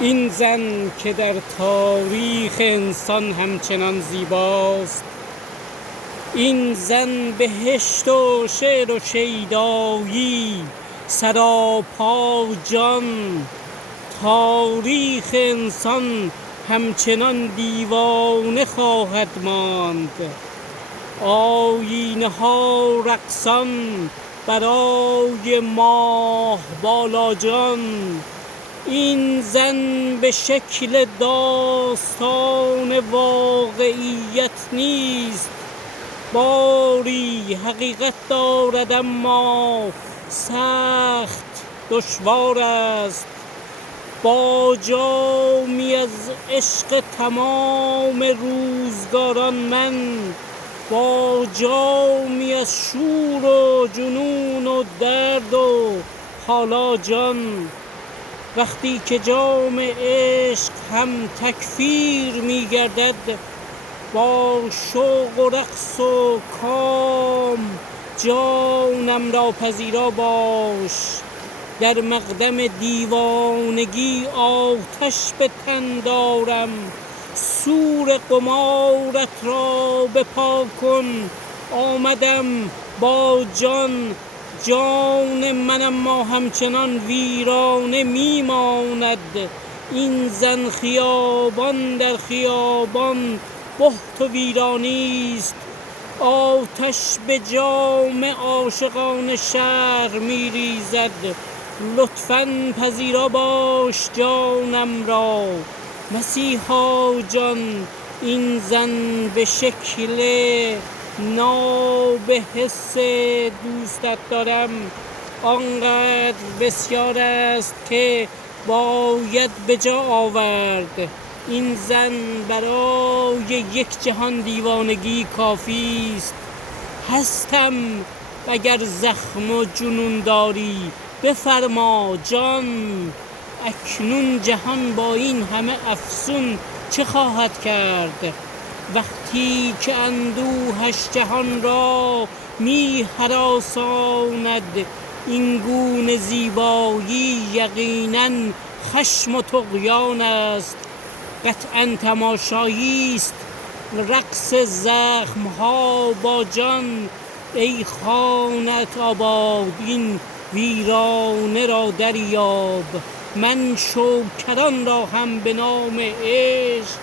این زن که در تاریخ انسان همچنان زیباست، این زن بهشت و شعر و شیدایی سراپا جان. تاریخ انسان همچنان دیوانه خواهد ماند، آینه ها رقصان برای ماه بالا جان. این زن به شکل داستان واقعیت نیست، باری حقیقت دارد اما سخت دشوار است. با جامی از عشق تمام روزگاران من، با جامی از شور و جنون و درد و حالا جان. وقتی که جام عشق هم تکفیر می گردد، با شوق و رقص و کام جانم را پذیرا باش. در مقدم دیوانگی آتش به تن دارم، سور قمارت را بپا کن. آمدم با جان، جان من اما همچنان ویرانه میماند. این زن خیابان در خیابان بهت و ویرانی است، آتش به جام عاشقان شهر میریزد. لطفاً پذیرا باش جانم را مسیحا جان. این زن به شکل ناب حس دوستت دارم آنقدر بسیار است که باید به جا آورد. این زن برای یک جهان دیوانگی کافی است. هستم اگر زخم و جنون داری بفرما جان. اکنون جهان با این همه افسون چه خواهد کرد؟ وقتی که اندوهش جهان را می هراساند، این گونه زیبایی یقیناً خشم و طغیان است. قطعاً تماشایی است رقص زخمها با جان. ای خانت آباد این ویرانه را دریاب. من شوکران را هم به نام عشق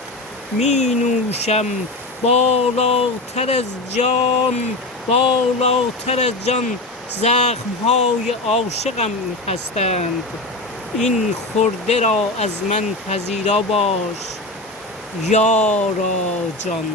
می نوشم. بالاتر از جان، بالاتر از جان زخمهای عاشقم هستند. این خرده را از من پذیرا باش یارا جان.